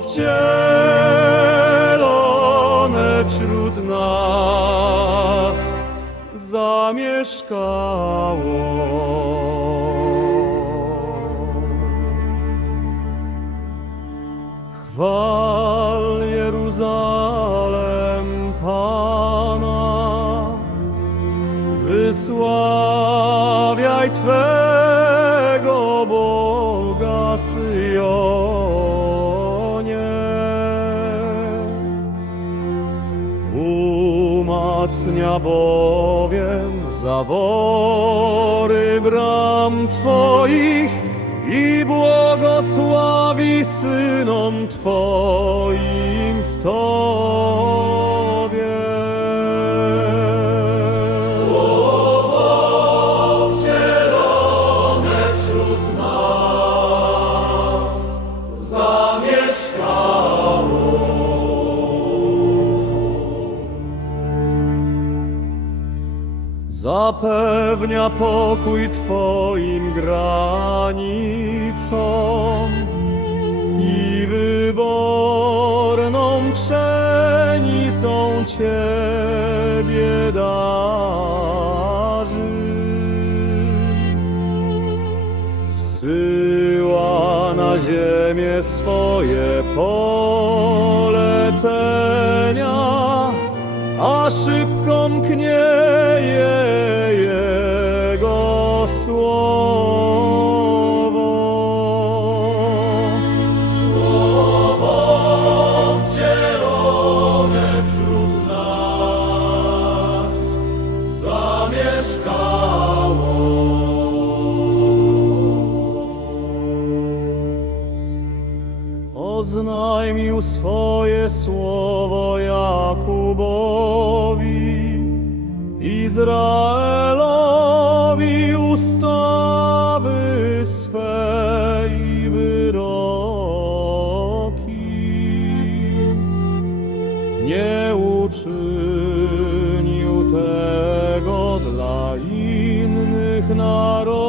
wcielone wśród nas zamieszkało. Chwal Jeruzalem Pana, wysławiaj Twego Boga Syjonie. Umacnia bowiem zawory bram Twoich i błogosławi synom Twoim w Tobie. Zapewnia pokój Twoim granicom i wyborną pszenicą Ciebie darzy. Zsyła na ziemię swoje polecenia, a szybko mknie Oznajmił swoje słowo Jakubowi, Izraelowi ustawy swe i wyroki. Nie uczynił tego dla innych narodów,